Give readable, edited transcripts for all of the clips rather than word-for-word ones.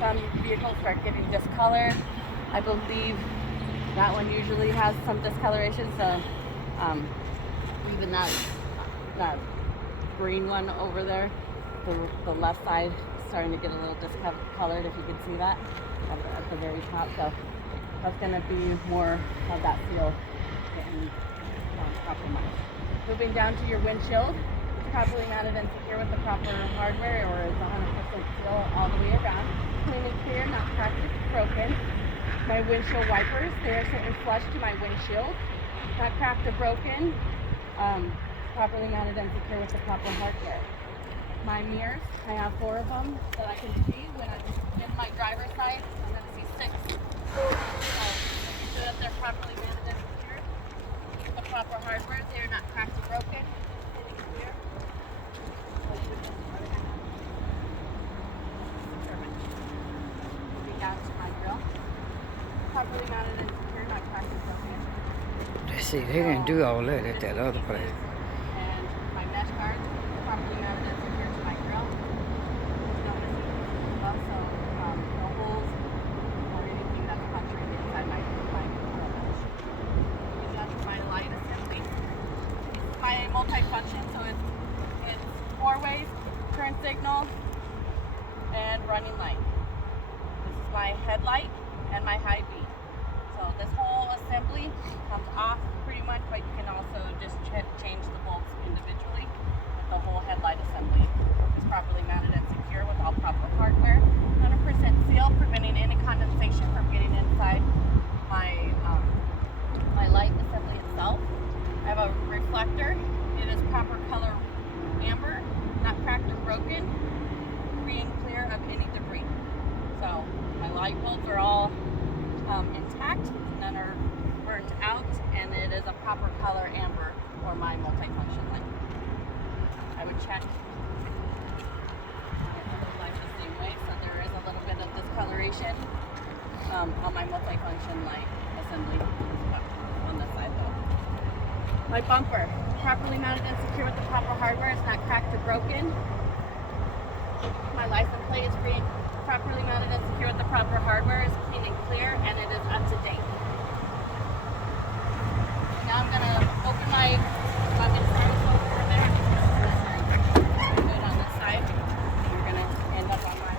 some vehicles start getting discolored. I believe that one usually has some discoloration, so even that green one over there, the left side is starting to get a little discolored, if you can see that at the very top. So that's going to be more of that seal getting compromised. Moving down to your windshield, it's properly mounted and secure with the proper hardware, or it's 100% seal all the way around. Clean and clear, not cracked or broken. My windshield wipers, they are sitting flush to my windshield, not cracked or broken. Properly mounted and secure with the proper hardware. My mirrors, I have 4 of them that I can see. When I'm in my driver's side, I'm going to see 6. So making sure that they're properly mounted and secured with the proper hardware. They are not cracked or broken. Getting clear. Moving down to my grill. Properly mounted and secure, not cracked or broken. See, they can do all that at that other place. And my mesh guards, properly mounted and secure to my grill. No missing pieces as well, so no holes or anything that's puncturing inside my grill. Moving down to my light assembly. This is my multi-function, so it's 4 ways, turn signal, and running light. This is my headlight and my high beam. So this whole assembly comes off pretty much, but you can also just change the bolts individually. The whole headlight assembly is properly mounted and secure with all proper hardware. 100% seal, preventing any condensation from getting inside my my light assembly itself. I have a reflector. It is proper color amber, not cracked or broken, free and clear of any debris. So my light bulbs are all intact, none are burnt out, and it is a proper color amber for my multifunction light. I would check the light the same way, so there is a little bit of discoloration on my multifunction light assembly on this side though. My bumper, properly mounted and secure with the proper hardware, it's not cracked or broken. My license plate is free, properly mounted and secure with the proper hardware, is clean and clear, and it is up to date. Now I'm gonna open my, I'm gonna start this over there. Good on this side. You're gonna end up on my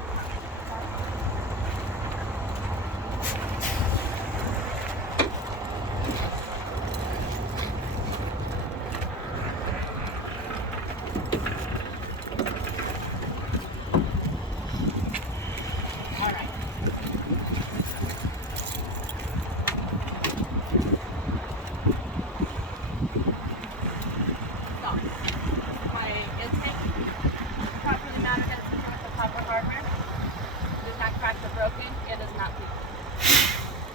broken, it is not leaking.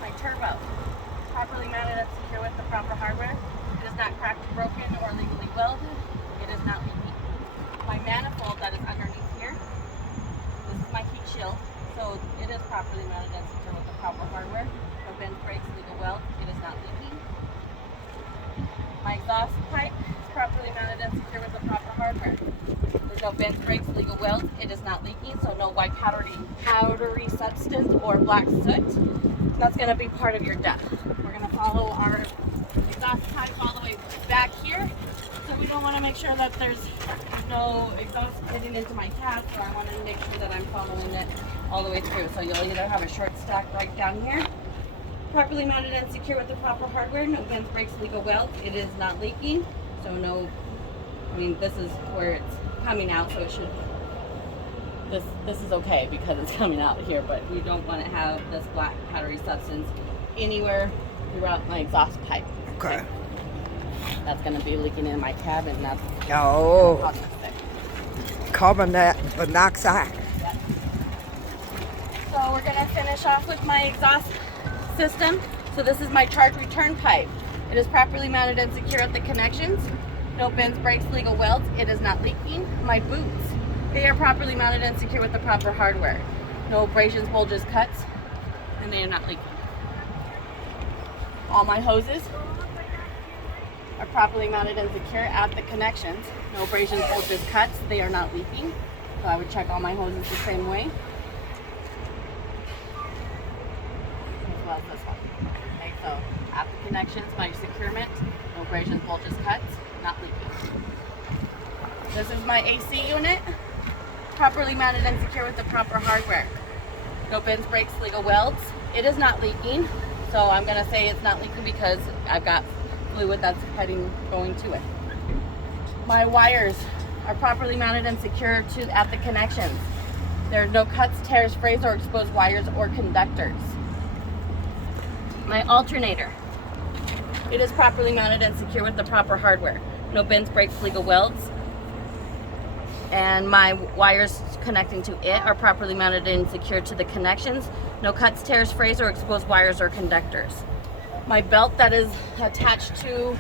My turbo, properly mounted and secure with the proper hardware. It is not cracked, broken, or legally welded. It is not leaking. My manifold that is underneath here, this is my heat shield, so it is properly mounted and secure with the proper hardware. No bends, brakes, legal weld. It is not leaking. My exhaust pipe is properly mounted and secure with the proper hardware. There's no bends, brakes, legal weld. It is not leaking, so no white powdery substance or black soot. That's going to be part of your depth. We're going to follow our exhaust pipe all the way back here. So we don't want to make sure that there's no exhaust getting into my cab, so I want to make sure that I'm following it all the way through. So you'll either have a short stack right down here, properly mounted and secure with the proper hardware, no bends, brakes, legal weld. It is not leaking, so no, I mean, this is where it's coming out, so it should, this is okay because it's coming out here, but we don't want to have this black powdery substance anywhere throughout my exhaust pipe. Okay. That's going to be leaking in my cab, and that's Oh, carbon monoxide. Yep. So we're going to finish off with my exhaust system. So this is my charge return pipe. It is properly mounted and secure at the connections. No bends, brakes, legal welds. It is not leaking. My boots, they are properly mounted and secure with the proper hardware. No abrasions, bulges, cuts, and they are not leaking. All my hoses are properly mounted and secure at the connections. No abrasions, bulges, cuts. They are not leaking. So I would check all my hoses the same way. well as this one. Okay, so at the connections, my securement, no abrasions, bulges, cuts, not leaking. This is my AC unit, properly mounted and secure with the proper hardware. No bends, breaks, legal welds. It is not leaking, so I'm gonna say it's not leaking because I've got fluid that's going to it. My wires are properly mounted and secure at the connections. There are no cuts, tears, frays, or exposed wires or conductors. My alternator. It is properly mounted and secure with the proper hardware. No bends, breaks, legal welds. And my wires connecting to it are properly mounted and secured to the connections. No cuts, tears, frays, or exposed wires or conductors. My belt that is attached to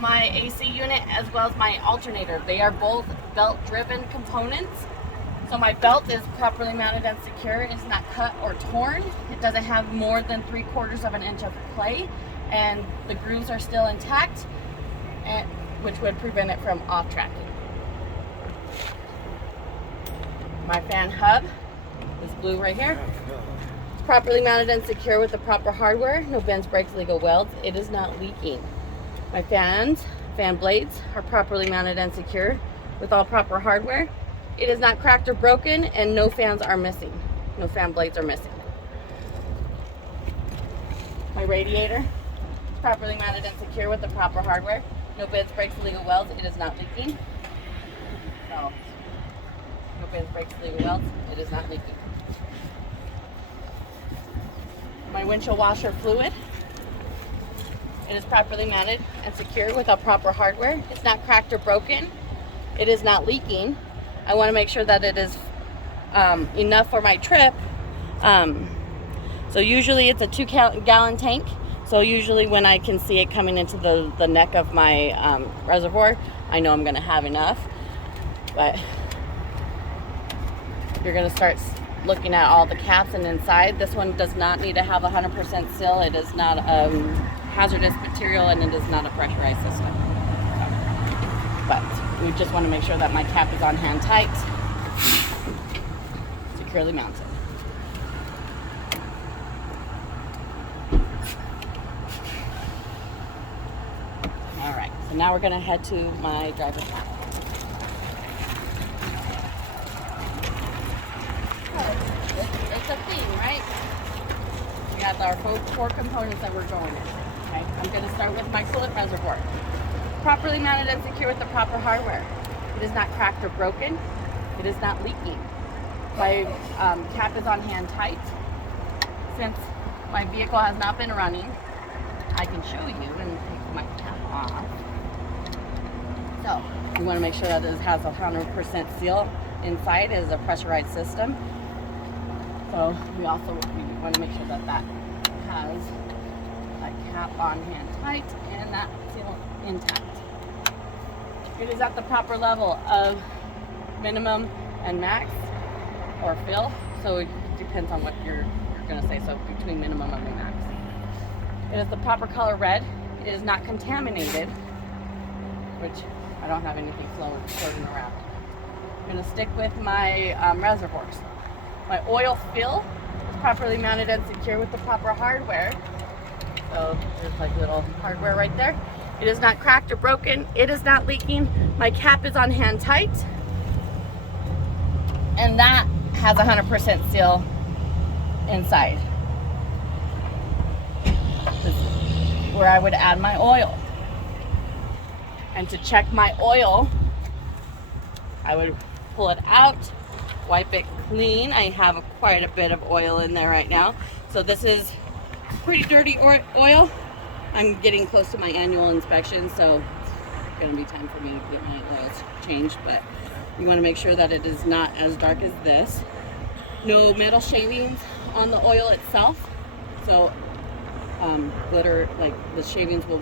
my AC unit as well as my alternator. They are both belt-driven components. So my belt is properly mounted and secure. It's not cut or torn. It doesn't have more than 3/4 of an inch of play, and the grooves are still intact, which would prevent it from off-tracking. My fan hub is blue right here. It's properly mounted and secure with the proper hardware. No bends, breaks, legal welds. It is not leaking. My fan blades are properly mounted and secure with all proper hardware. It is not cracked or broken, and no fans are missing. No fan blades are missing. My radiator is properly mounted and secure with the proper hardware. No bends, breaks, legal welds. It is not leaking. No bends, breaks, legal welds. It is not leaking. My windshield washer fluid. It is properly mounted and secure with all proper hardware. It's not cracked or broken. It is not leaking. I want to make sure that it is enough for my trip. So usually it's a 2-gallon tank. So usually when I can see it coming into the neck of my reservoir, I know I'm going to have enough. But you're going to start looking at all the caps and inside. This one does not need to have 100% seal. It is not hazardous material, and it is not a pressurized system. But we just want to make sure that my cap is on hand tight, securely mounted. All right, so now we're going to head to my driver's hat. It's a theme, right? We have our four components that we're going in. Okay, I'm going to start with my coolant reservoir. Properly mounted and secure with the proper hardware. It is not cracked or broken. It is not leaking. My cap is on hand tight. Since my vehicle has not been running, I can show you and take my cap off. So you want to make sure that it has 100% seal inside. It is a pressurized system. So we want to make sure that that has a cap on hand tight and that seal intact. It is at the proper level of minimum and max or fill, so it depends on what you're going to say, so between minimum and max. It is the proper color red. It is not contaminated, which I don't have anything floating around. I'm going to stick with my reservoirs. My oil fill is properly mounted and secure with the proper hardware. So there's like little hardware right there. It is not cracked or broken. It is not leaking. My cap is on hand tight. And that has 100% seal inside. This is where I would add my oil. And to check my oil, I would pull it out, wipe it clean. I have quite a bit of oil in there right now. So this is pretty dirty oil. I'm getting close to my annual inspection, so it's going to be time for me to get my oils changed, but you want to make sure that it is not as dark as this. No metal shavings on the oil itself, so glitter, like the shavings will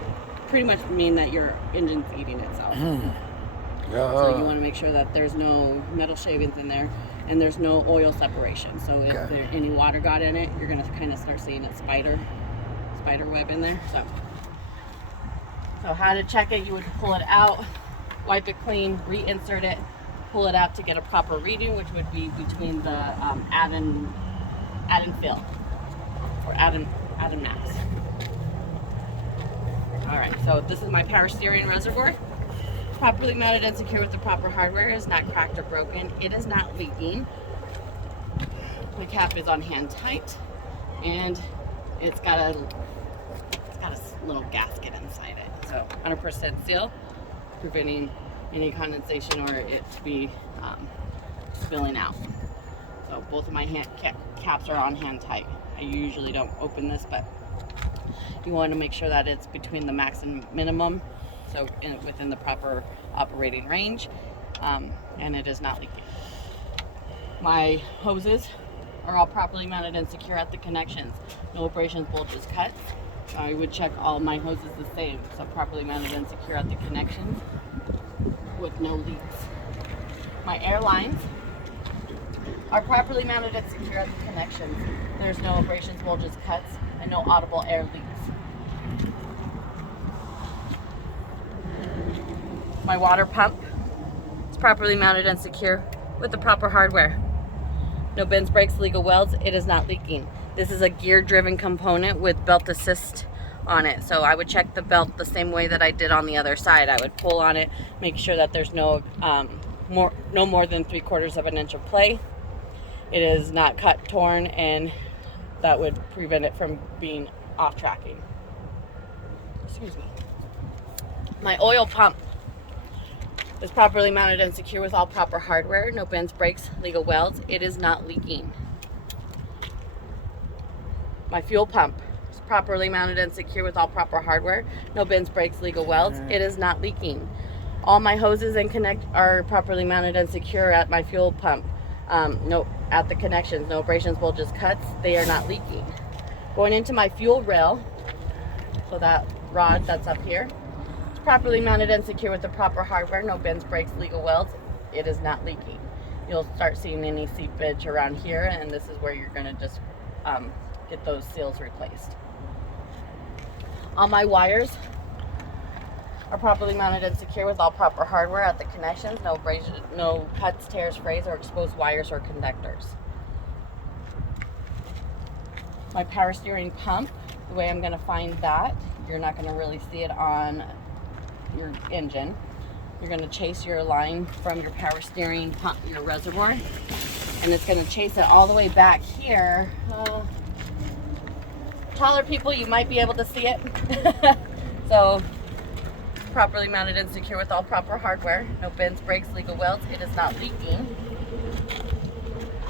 pretty much mean that your engine's eating itself. So you want to make sure that there's no metal shavings in there and there's no oil separation. So if there any water got in it, you're going to kind of start seeing it spider web in there. So how to check it, you would pull it out, wipe it clean, reinsert it, pull it out to get a proper reading, which would be between the add and fill, or add at a max. Alright, so this is my power steering reservoir. Properly mounted and secure with the proper hardware. It is not cracked or broken. It is not leaking. The cap is on hand tight, and it's got a little gasket inside it. So 100% seal, preventing any condensation or it to be spilling out. So both of my caps are on hand tight. I usually don't open this, but you want to make sure that it's between the max and minimum, so within the proper operating range, and it is not leaking. My hoses are all properly mounted and secure at the connections. No abrasions, bulges, cuts. I would check all my hoses the same, so properly mounted and secure at the connections with no leaks. My air lines are properly mounted and secure at the connections. There's no abrasions, bulges, cuts, and no audible air leaks. My water pump is properly mounted and secure with the proper hardware. No bends, breaks, legal welds. It is not leaking. This is a gear-driven component with belt assist on it. So I would check the belt the same way that I did on the other side. I would pull on it, make sure that there's no more than 3/4 of an inch of play. It is not cut, torn, and that would prevent it from being off tracking. Excuse me. My oil pump is properly mounted and secure with all proper hardware. No bends, breaks, legal welds. It is not leaking. My fuel pump is properly mounted and secure with all proper hardware. No bends, breaks, legal welds. It is not leaking. All my hoses and connect are properly mounted and secure at my fuel pump. At the connections, no abrasions, bulges, cuts. They are not leaking. Going into my fuel rail, so that rod that's up here, it's properly mounted and secure with the proper hardware. No bends, breaks, legal welds. It is not leaking. You'll start seeing any seepage around here, and this is where you're going to just get those seals replaced. All my wires are properly mounted and secure with all proper hardware at the connections. No abrasion, no cuts, tears, frays, or exposed wires or conductors. My power steering pump, the way I'm going to find that, you're not going to really see it on your engine. You're going to chase your line from your power steering pump, your reservoir, and it's going to chase it all the way back here. Taller people, you might be able to see it. So, properly mounted and secure with all proper hardware. No bends, breaks, legal welds. It is not leaking.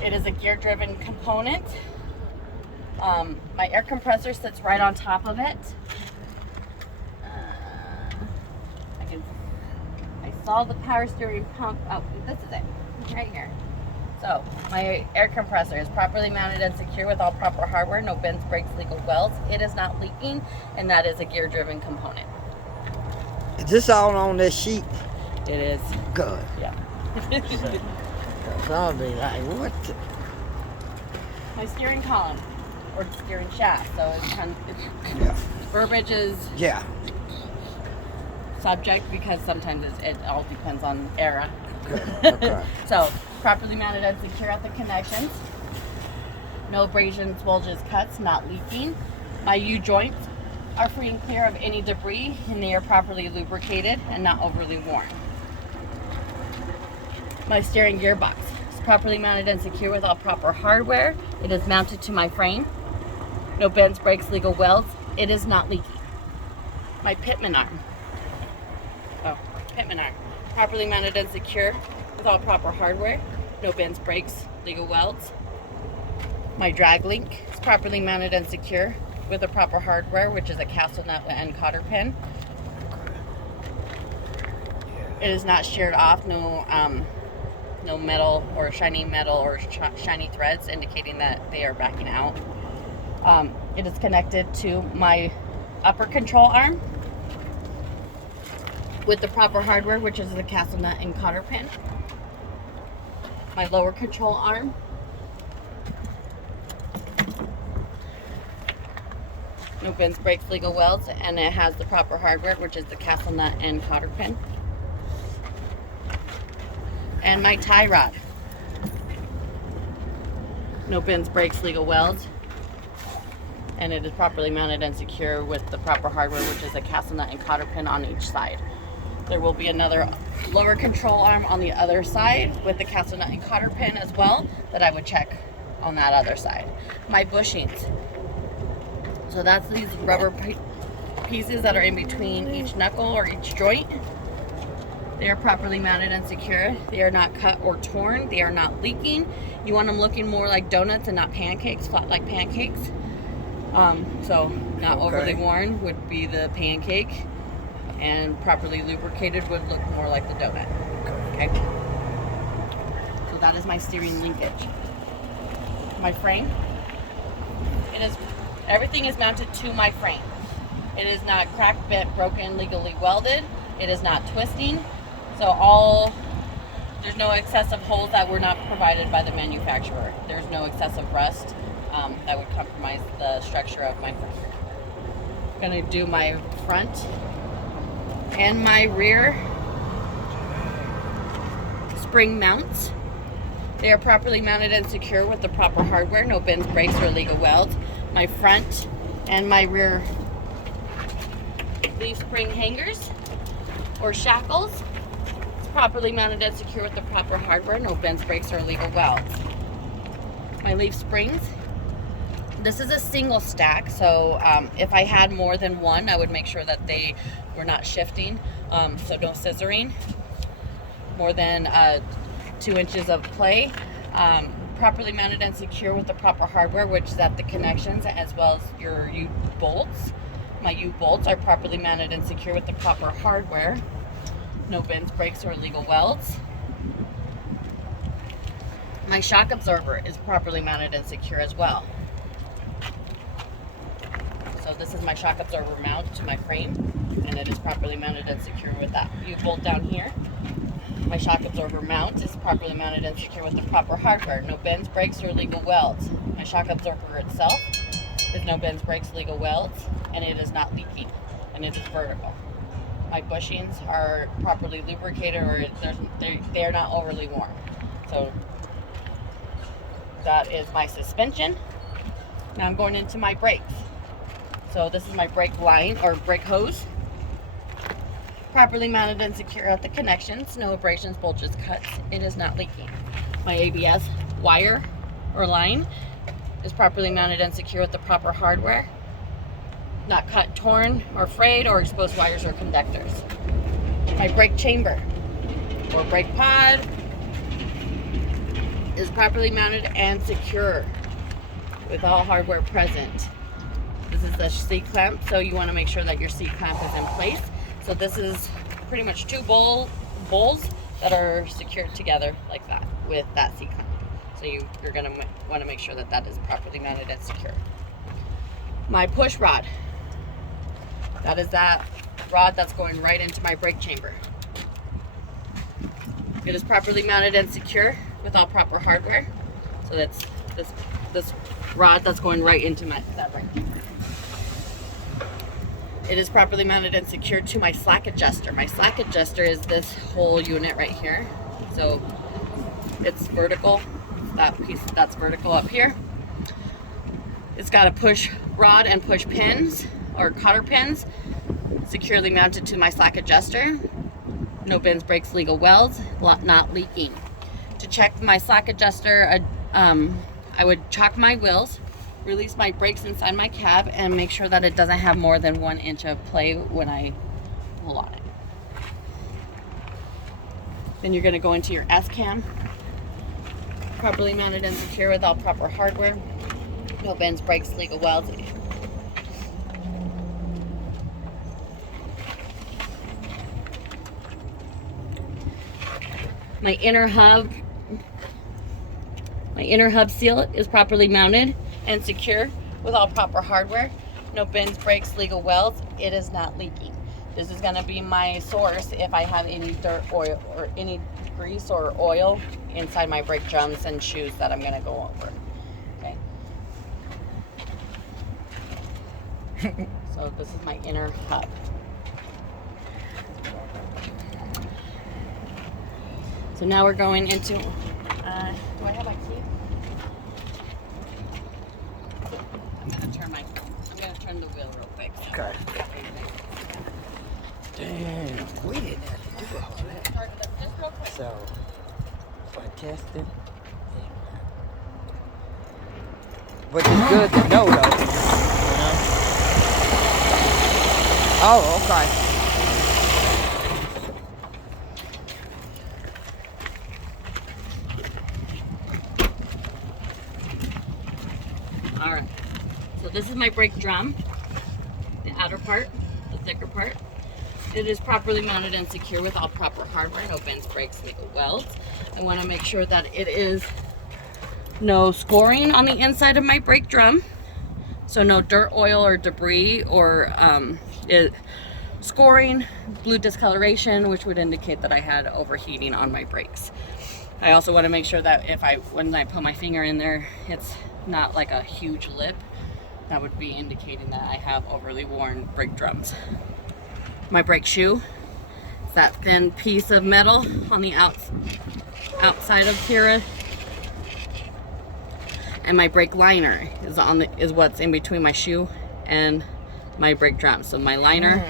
It is a gear-driven component. My air compressor sits right on top of it. I saw the power steering pump. Oh, this is it, right here. So my air compressor is properly mounted and secure with all proper hardware. No bends, breaks, legal welds. It is not leaking, and that is a gear-driven component. Is this all on this sheet? It is. Good. Yeah. So I'll be like, what? My steering column, or steering shaft. So it's kind of, Yeah. verbiage is Yeah. subject because sometimes it all depends on era. Okay. So properly mounted and secure at the connections. No abrasions, bulges, cuts, not leaking. My U-joints are free and clear of any debris, and they are properly lubricated and not overly worn. My steering gearbox is properly mounted and secure with all proper hardware. It is mounted to my frame. No bends, breaks, legal welds. It is not leaking. My pitman arm. Pitman arm. Properly mounted and secure with all proper hardware. No bends, breaks, legal welds. My drag link is properly mounted and secure with the proper hardware, which is a castle nut and cotter pin. It is not sheared off. No metal or shiny shiny threads indicating that they are backing out. It is connected to my upper control arm with the proper hardware, which is the castle nut and cotter pin. My lower control arm no bends, breaks, legal welds, and it has the proper hardware, which is the castle nut and cotter pin. And my tie rod. No bends, breaks, legal welds. and it is properly mounted and secure with the proper hardware, which is a castle nut and cotter pin on each side. There will be another lower control arm on the other side with the castle nut and cotter pin as well that I would check on that other side. My bushings. So that's these rubber pieces that are in between each knuckle or each joint. They are properly mounted and secure. They are not cut or torn. They are not leaking. You want them looking more like donuts and not pancakes, flat like pancakes. So not overly worn would be the pancake, and properly lubricated would look more like the donut. Okay. So that is my steering linkage. My frame. Everything is mounted to my frame. It is not cracked, bent, broken, legally welded. It is not twisting. So there's no excessive holes that were not provided by the manufacturer. There's no excessive rust that would compromise the structure of my frame. I'm gonna do my front and my rear spring mounts. They are properly mounted and secure with the proper hardware, no bends, breaks, or illegal welds. My front and my rear leaf spring hangers or shackles. It's properly mounted and secure with the proper hardware, no bends, breaks, or illegal welds. My leaf springs. This is a single stack, so if I had more than one, I would make sure that they were not shifting, so no scissoring. More than 2 inches of play. Properly mounted and secure with the proper hardware, which is at the connections, as well as your U-bolts. My U-bolts are properly mounted and secure with the proper hardware. No bends, breaks, or illegal welds. My shock absorber is properly mounted and secure as well. So this is my shock absorber mount to my frame, and it is properly mounted and secure with that U-bolt down here. My shock absorber mount is properly mounted and secure with the proper hardware. No bends, breaks, or illegal welds. My shock absorber itself is no bends, breaks, illegal welds, and it is not leaking, and it is vertical. My bushings are properly lubricated, or they are not overly worn. So that is my suspension. Now I'm going into my brakes. So this is my brake line or brake hose. Properly mounted and secure at the connections. No abrasions, bulges, cuts. It is not leaking. My ABS wire or line is properly mounted and secure with the proper hardware. Not cut, torn, or frayed, or exposed wires or conductors. My brake chamber or brake pod is properly mounted and secure with all hardware present. This is the C-clamp, so you want to make sure that your C-clamp is in place. So this is pretty much two bowls that are secured together like that with that C-clamp. So you're going to want to make sure that that is properly mounted and secure. My push rod. That is that rod that's going right into my brake chamber. It is properly mounted and secure with all proper hardware. So that's this rod that's going right into that brake chamber. It is properly mounted and secured to my slack adjuster. My slack adjuster is this whole unit right here. So it's vertical, that piece that's vertical up here. It's got a push rod and push pins or cotter pins securely mounted to my slack adjuster. No bends, breaks, legal welds, not leaking. To check my slack adjuster, I would chalk my wheels, release my brakes inside my cab, and make sure that it doesn't have more than 1 inch of play when I pull on it. Then you're going to go into your S-cam, properly mounted and secure with all proper hardware. No bends, breaks, legal welds. My inner hub seal is properly mounted and secure with all proper hardware. No bends, breaks, legal welds. It is not leaking. This is going to be my source if I have any dirt, oil, or any grease or oil inside my brake drums and shoes that I'm going to go over. Okay. So this is my inner hub. So now we're going into, do I have my key? I'm going to turn my phone. turn the wheel real quick. Okay. Damn, we didn't have to do all that. Start it up just real quick. So, for testing, which is good to know, though. You know? Oh, okay. All right. So this is my brake drum, the outer part, the thicker part. It is properly mounted and secure with all proper hardware, no bends, breaks, legal welds. I want to make sure that it is no scoring on the inside of my brake drum. So no dirt, oil, or debris, or scoring, blue discoloration, which would indicate that I had overheating on my brakes. I also want to make sure that when I put my finger in there, it's not like a huge lip. That would be indicating that I have overly worn brake drums. My brake shoe, it's that thin piece of metal on the outside of here, and my brake liner is what's in between my shoe and my brake drum. So my liner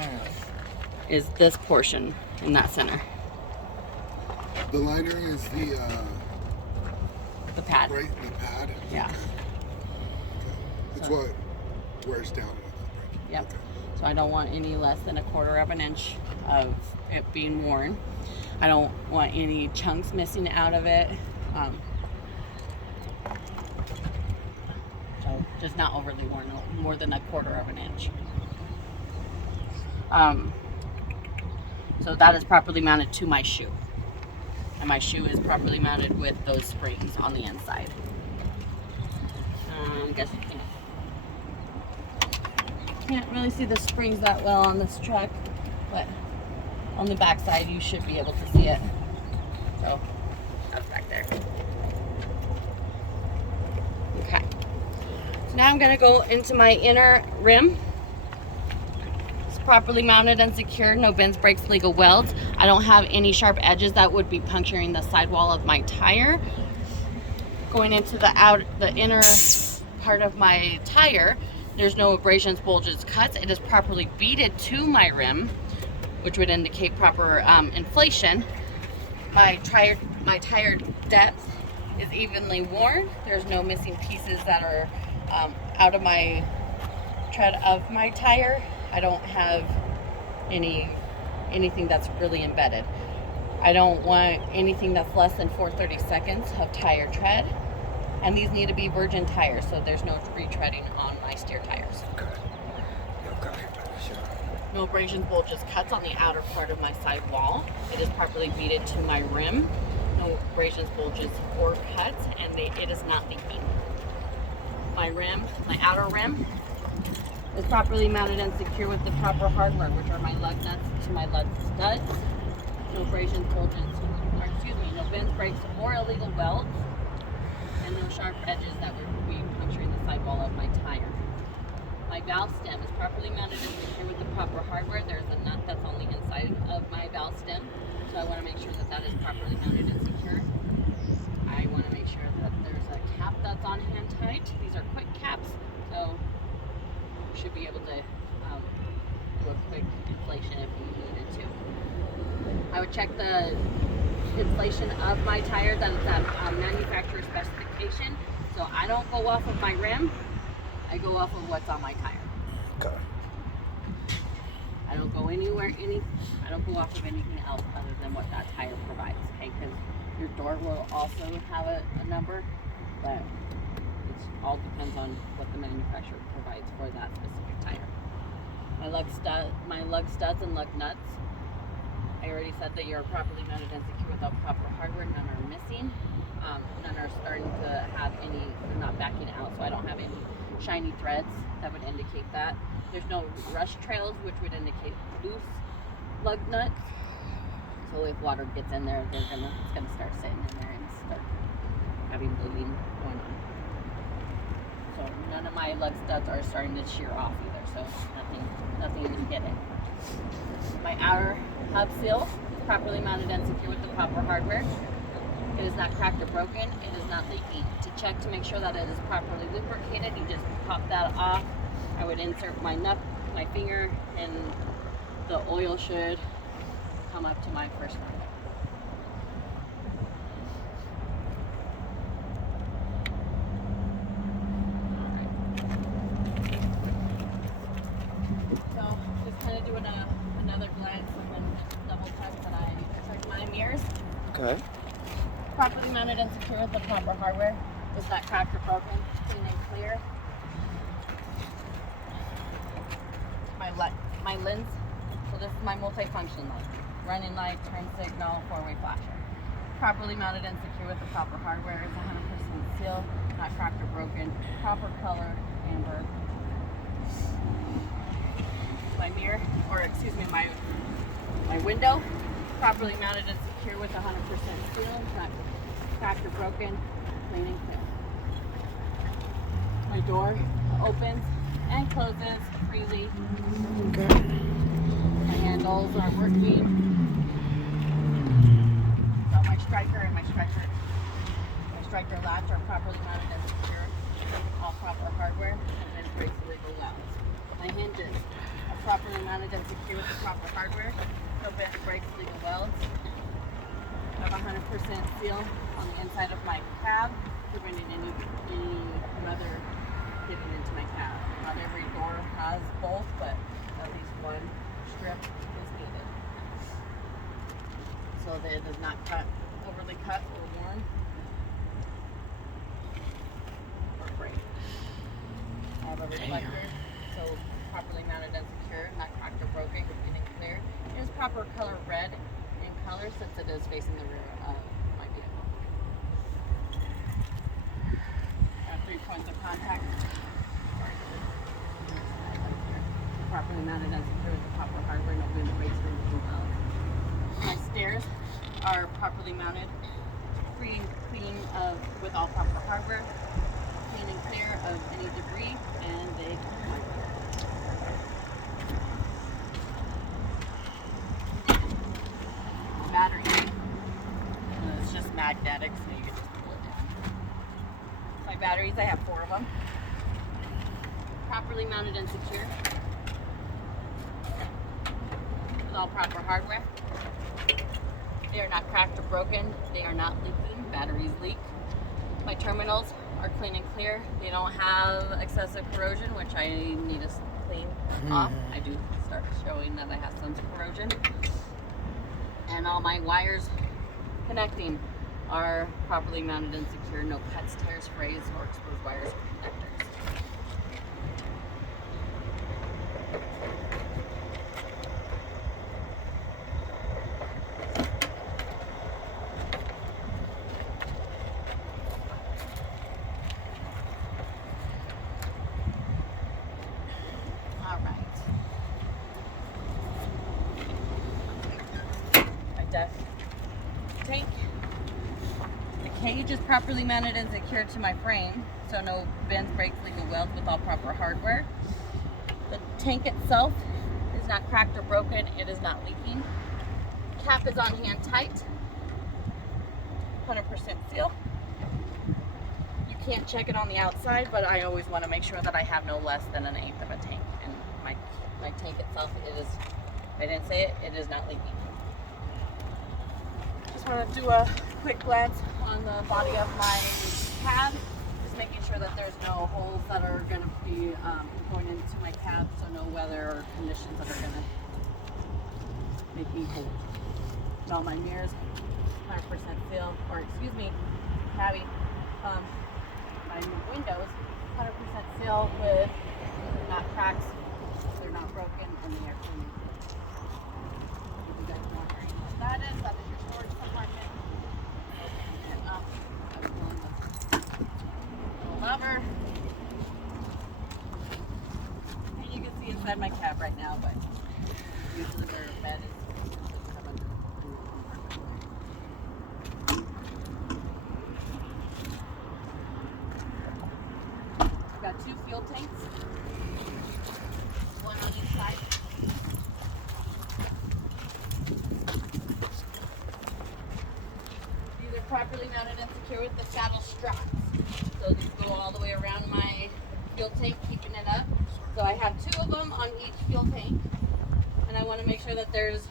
is this portion in that center. The liner is the pad. Right, the pad. Yeah. Okay. It's what wears down with the brake. Yep. Okay. So I don't want any less than 1/4 of an inch of it being worn. I don't want any chunks missing out of it. So just not overly worn, no more than 1/4 of an inch. So that is properly mounted to my shoe. And my shoe is properly mounted with those springs on the inside. Guess you can't really see the springs that well on this truck, but on the back side you should be able to see it. So that's back there. Okay. So now I'm going to go into my inner rim. It's properly mounted and secured, no bends, breaks, legal welds. I don't have any sharp edges that would be puncturing the sidewall of my tire. Going into the inner part of my tire, there's no abrasions, bulges, cuts. It is properly beaded to my rim, which would indicate proper inflation. My tire depth is evenly worn. There's no missing pieces that are out of my tread of my tire. I don't have anything that's really embedded. I don't want anything that's less than 4/32 of tire tread. And these need to be virgin tires, so there's no retreading on my steer tires. Okay. Sure. No abrasions, bulges, cuts on the outer part of my side wall. It is properly beaded to my rim. No abrasions, bulges, or cuts, and it is not leaking. My outer rim, is properly mounted and secure with the proper hardware, which are my lug nuts to my lug studs. No abrasions, bulges, no bends, breaks, or illegal welds. And no sharp edges that would be puncturing the sidewall of my tire. My valve stem is properly mounted and secure with the proper hardware. There's a nut that's on the inside of my valve stem, so I want to make sure that is properly mounted and secure. I want to make sure that there's a cap that's on hand tight. These are quick caps, so you should be able to do a quick inflation if you needed to. I would check the inflation of my tire that it's at manufacturer specification. So I don't go off of my rim, I go off of what's on my tire. Okay. I don't go I don't go off of anything else other than what that tire provides, okay? Because your door will also have a number, but it all depends on what the manufacturer provides for that specific tire. My lug studs and lug nuts, I already said that you're properly mounted and secure with all proper hardware. None are missing. None are starting to have they're not backing out, so I don't have any shiny threads that would indicate that. There's no rush trails, which would indicate loose lug nuts. So if water gets in there, it's gonna start sitting in there and start having bleeding going on. So none of my lug studs are starting to shear off either, so nothing is hidden. My outer hub seal is properly mounted and secure with the proper hardware. It is not cracked or broken. It is not leaking. To check to make sure that it is properly lubricated, you just pop that off. I would insert my finger, and the oil should come up to my first line. So just kind of doing another glance and then double check that I check my mirrors. Okay. Properly mounted and secure with the proper hardware. Is not cracked or broken, clean and clear. My lens, so this is my multifunction light. Running light, turn signal, four-way flasher. Properly mounted and secure with the proper hardware. Is 100% sealed, not cracked or broken. Proper color, amber. My mirror, or excuse me, my window, properly mounted and secure with 100% seal, not cracked or broken, clean and clear. My door opens and closes freely. Okay. My handles are working. Got my striker and my striker latch are properly mounted and secure. All proper hardware and brakes legal welds. My hinges are properly mounted and secure with the proper hardware. No brakes legal welds. I have 100% seal on the inside of my cab, preventing any weather getting into my cab. Not every door has both, but at least one strip is needed. So that it does not overly cut or worn or break. I have a reflector, so properly mounted and secure, not cracked or broken, clean and clear. It is proper color red in color since it is facing the rear of my vehicle. I have 3 points of contact. Properly mounted and secure with the proper hardware, no wind brakes or anything else. My stairs are properly mounted, free and clean with all proper hardware, clean and clear of any debris, and they come battery. And it's just magnetic, so you can just pull it down. My batteries, I have 4 of them. Properly mounted and secure. With all proper hardware. They are not cracked or broken. They are not leaking. Batteries leak. My terminals are clean and clear. They don't have excessive corrosion, which I need to clean off. I do start showing that I have some corrosion. And all my wires connecting are properly mounted and secure. No cuts, tears, frays, or exposed wires or connectors. All right. Tank. The cage is properly mounted and secured to my frame, so no bends, breaks, legal welds with all proper hardware. The tank itself is not cracked or broken. It is not leaking. Cap is on hand tight. 100% seal. You can't check it on the outside, but I always want to make sure that I have no less than 1/8 of a tank. And my tank itself, I didn't say it, it is not leaking. Just want to do a quick glance on the body of my cab, just making sure that there's no holes that are going to be going into my cab, so no weather or conditions that are going to make me cold. And all my mirrors, 100% seal, or excuse me, cabby, my windows, 100% seal with not cracks, they're not broken, and they are clean. If you guys are wondering what that is your storage compartment. Open it up. I was pulling the lever. And you can see inside my cab right now, but usually where a bed is coming through the compartment. I've got 2 fuel tanks, one on each side. These are properly mounted and secure with the saddle straps. So these go all the way around my fuel tank, keeping it up. So I have 2 of them on each fuel tank, and I want to make sure that there's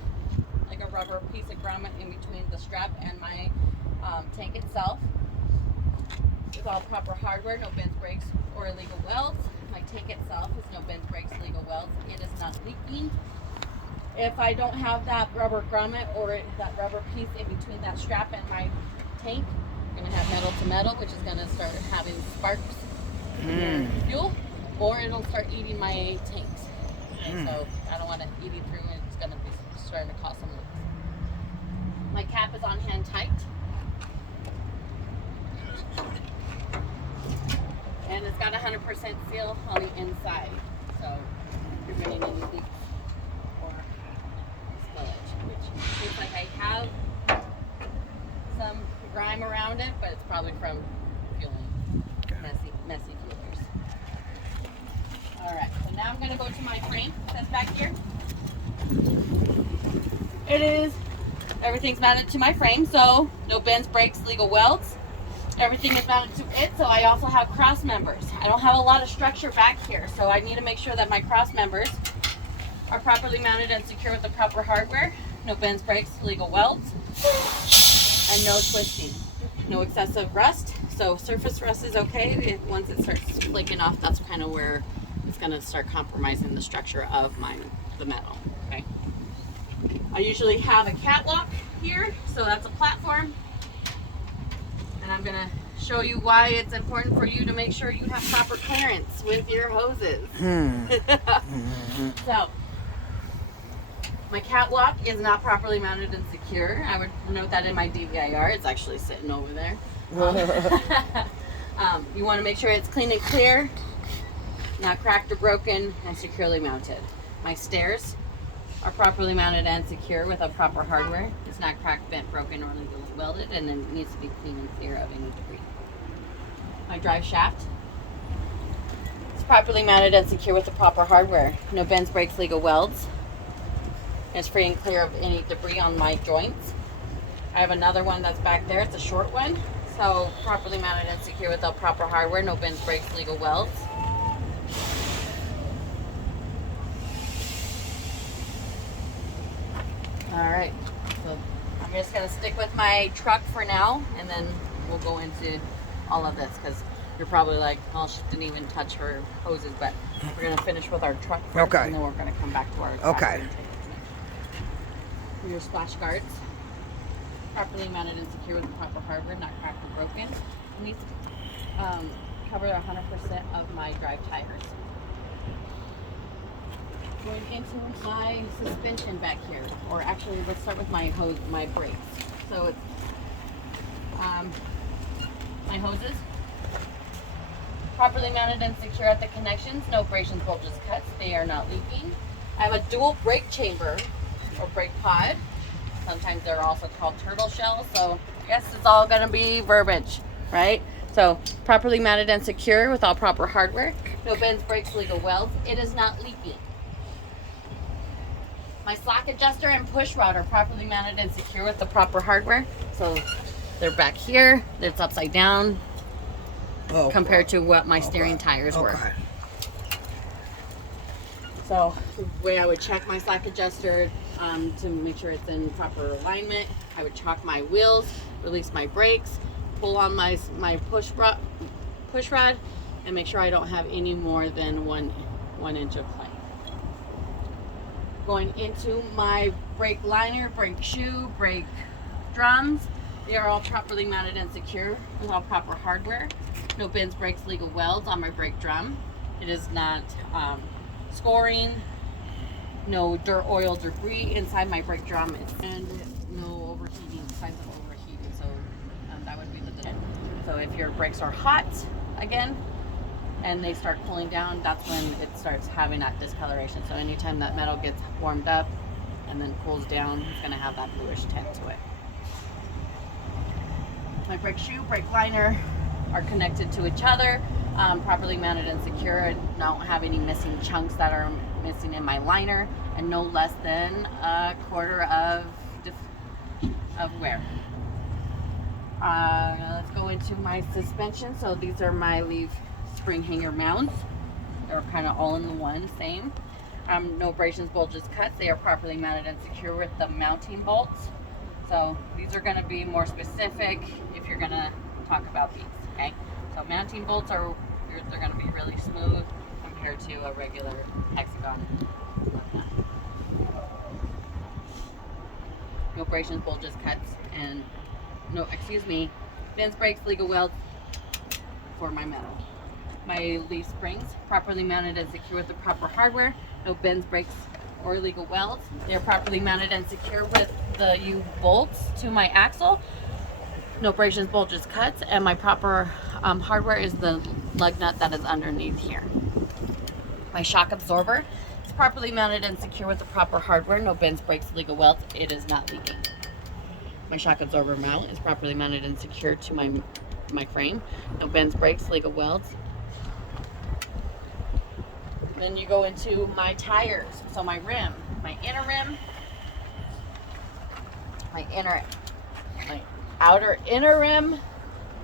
like a rubber piece of grommet in between the strap and my tank itself. With all proper hardware, no bends, breaks, or illegal welds. My tank itself is no bends, breaks, illegal welds. It is not leaking. If I don't have that rubber grommet or that rubber piece in between that strap and my tank, I'm going to have metal to metal, which is going to start having sparks in fuel, or it'll start eating my tanks. Okay, so I don't want it eating through, and it's going to be starting to cause some leaks. My cap is on hand tight. And it's got 100% seal on the inside, so preventing any leaks or spillage, which looks like I have some grime around it, but it's probably from fueling, messy fuelers. All right, so now I'm gonna go to my frame that's back here. Everything's mounted to my frame, so no bends, breaks, legal welds. Everything is mounted to it, so I also have cross members. I don't have a lot of structure back here, so I need to make sure that my cross members are properly mounted and secure with the proper hardware. No bends, breaks, legal welds, and no twisting. No excessive rust, so surface rust is okay. Once it starts flaking off, that's kind of where it's going to start compromising the structure of the metal. Okay. I usually have a catwalk here, so that's a platform. And I'm going to show you why it's important for you to make sure you have proper clearance with your hoses. So, my catwalk is not properly mounted and secure. I would note that in my DVIR. It's actually sitting over there. You want to make sure it's clean and clear, not cracked or broken, and securely mounted. My stairs are properly mounted and secure with a proper hardware. It's not cracked, bent, broken, or legally welded, and then it needs to be clean and clear of any debris. My drive shaft is properly mounted and secure with the proper hardware. No bends, breaks, legal welds. It's free and clear of any debris on my joints. I have another one that's back there. It's a short one, so properly mounted and secure with the proper hardware. No bends, breaks, legal welds. All right, so I'm just gonna stick with my truck for now, and then we'll go into all of this, because you're probably like, well, she didn't even touch her hoses, but we're gonna finish with our truck first, and then we're gonna come back to our Okay. Your splash guards, properly mounted and secure with the proper hardware, not cracked or broken. It needs to cover 100% of my drive tires. Going into my suspension back here, or actually let's start with my brakes. So it's my hoses, properly mounted and secure at the connections, no abrasions, bulges, cuts, they are not leaking. I have a dual brake chamber or brake pod. Sometimes they're also called turtle shells, so I guess it's all gonna be verbiage, right? So properly mounted and secure with all proper hardware, no bends, breaks, legal welds, it is not leaking. My slack adjuster and push rod are properly mounted and secure with the proper hardware. So they're back here, it's upside down compared to what my steering tires were. So the way I would check my slack adjuster to make sure it's in proper alignment, I would chalk my wheels, release my brakes, pull on my push rod, and make sure I don't have any more than one inch of play. Going into my brake liner, brake shoe, brake drums, they are all properly mounted and secure with all proper hardware. No bends, breaks, legal welds on my brake drum. It is not scoring, no dirt, oil, debris inside my brake drum, and no overheating, signs of overheating. So that would be the So if your brakes are hot, again, and they start cooling down, that's when it starts having that discoloration. So anytime that metal gets warmed up and then cools down, it's going to have that bluish tint to it. My brake shoe, brake liner are connected to each other, properly mounted and secure. I don't have any missing chunks that are missing in my liner, and no less than a quarter of wear. Let's go into my suspension. So these are my leaf spring hanger mounts. They're kind of all in the one, same. No abrasions, bulges, cuts. They are properly mounted and secure with the mounting bolts. So these are going to be more specific if you're going to talk about these, okay? So mounting bolts are, they're going to be really smooth compared to a regular hexagon. No abrasions, bulges, cuts, and bends, breaks, legal welds for my metal. My leaf springs, properly mounted and secure with the proper hardware. No bends, breaks, or illegal welds. They are properly mounted and secure with the U bolts to my axle. No abrasions, bulges, cuts, and my proper hardware is the lug nut that is underneath here. My shock absorber is properly mounted and secure with the proper hardware. No bends, breaks, illegal welds. It is not leaking. My shock absorber mount is properly mounted and secured to my frame. No bends, breaks, legal welds. Then you go into my tires. So my rim, my inner rim, my outer inner rim,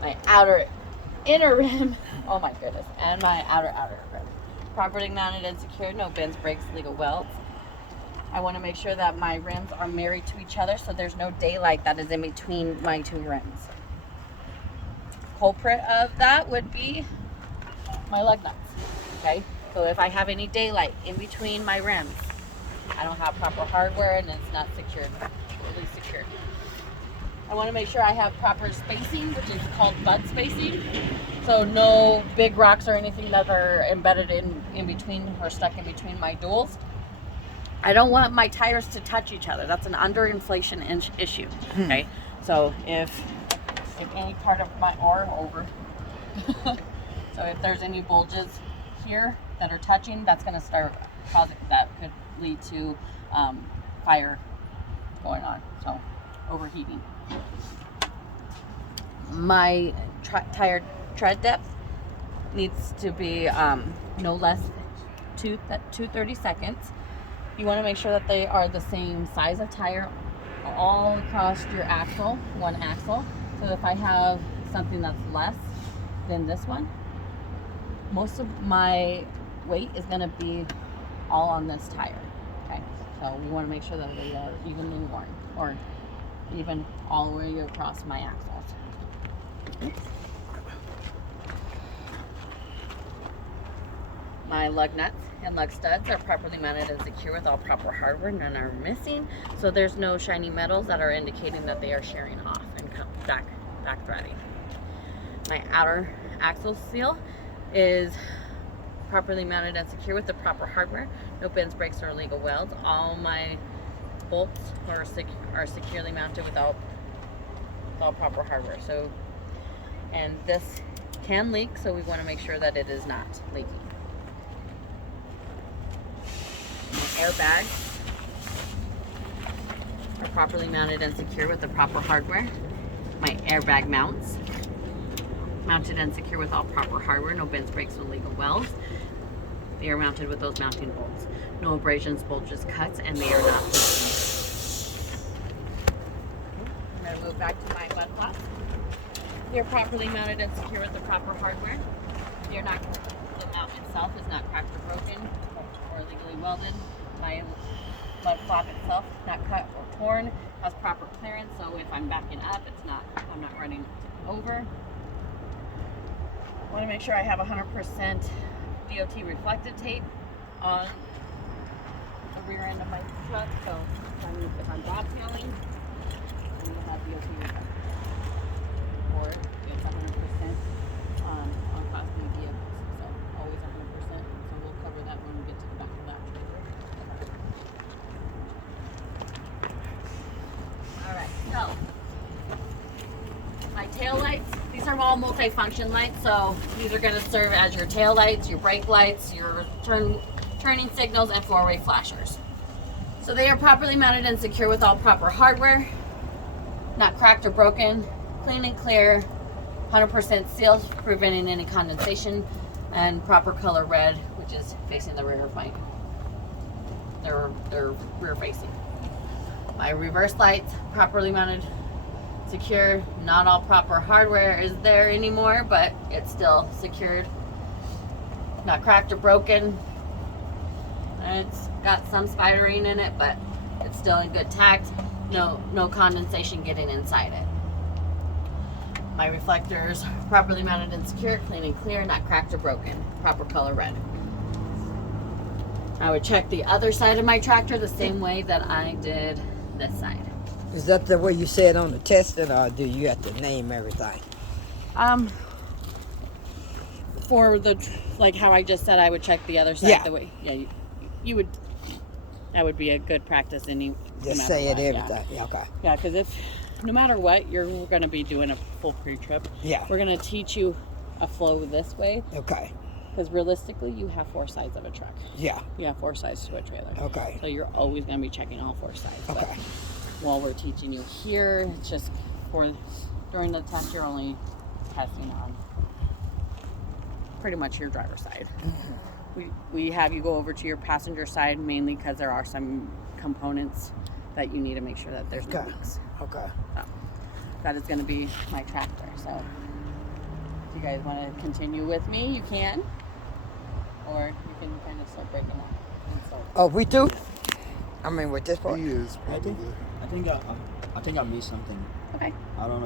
my outer inner rim, oh my goodness, and my outer rim. Properly mounted and secured, no bends, breaks, legal welds. I want to make sure that my rims are married to each other so there's no daylight that is in between my two rims. Culprit of that would be my lug nuts, okay? So if I have any daylight in between my rims, I don't have proper hardware and it's not secured, fully secured. I want to make sure I have proper spacing, which is called bud spacing. So no big rocks or anything that are embedded in between or stuck in between my duals. I don't want my tires to touch each other. That's an underinflation issue, okay? So if any part of my, so if there's any bulges here that are touching, that's going to start causing, that could lead to fire going on, so overheating. My tire tread depth needs to be no less than 230 seconds. You want to make sure that they are the same size of tire all across your axle, one axle. So if I have something that's less than this one, most of my weight is going to be all on this tire, okay? So we want to make sure that they are evenly worn, or even all the way across my axles. Oops. My lug nuts and lug studs are properly mounted and secure with all proper hardware. None are missing, so there's no shiny metals that are indicating that they are shearing off and back threading. My outer axle seal is properly mounted and secure with the proper hardware. No bends, breaks, or illegal welds. All my bolts are securely mounted with all proper hardware. So, and this can leak, so we want to make sure that it is not leaking. My airbags are properly mounted and secure with the proper hardware. My airbag mounts, mounted and secure with all proper hardware. No bends, breaks, or illegal welds. They are mounted with those mounting bolts. No abrasions, bulges, cuts, and they are not leaking. I'm going to move back to my mud flaps. They are properly mounted and secure with the proper hardware. The mount itself is not cracked or broken or illegally welded. My mud flap itself is not cut or torn, has proper clearance, so if I'm backing up, I'm not running over. I want to make sure I have 100% DOT reflective tape on the rear end of my truck, so if I'm bobtailing, I need to have DOT reflective. Or it's 100% on Class B vehicles, so always 100%. So we'll cover that when we get to the back of that trailer. All right, so my tail lights. These are all multi-function lights, so these are going to serve as your tail lights, your brake lights, your turning signals, and four-way flashers. So they are properly mounted and secure with all proper hardware, not cracked or broken, clean and clear, 100% sealed, preventing any condensation, and proper color red, which is facing the rear of my, they're rear facing. My reverse lights, properly mounted, secure. Not all proper hardware is there anymore, but it's still secured. not cracked or broken. It's got some spidering in it, but it's still in good tact. No condensation getting inside it. My reflectors properly mounted and secure, clean and clear, not cracked or broken. Proper color red. I would check the other side of my tractor the same way that I did this side. Is that the way you said on the testing, or do you have to name everything? For the, like how I just said, I would check the other side Yeah. the way. Yeah, you would. That would be a good practice. Just say it everything. Yeah. Okay. Yeah, because if no matter what, you're going to be doing a full pre-trip. Yeah. We're going to teach you a flow this way. Okay. Because realistically, you have 4 sides of a truck. Yeah. You have 4 sides to a trailer. Okay. So you're always going to be checking all 4 sides. But Okay. while we're teaching you here, it's just during the test, you're only testing on pretty much your driver's side. Mm-hmm. We have you go over to your passenger side mainly because there are some components that you need to make sure that there's no Okay. leaks. Okay. So that is going to be my tractor. So if you guys want to continue with me, you can. Or you can kind of start breaking up. And start. Oh, we do? I mean, with this part? He is probably. I think I missed something. Okay. I don't know.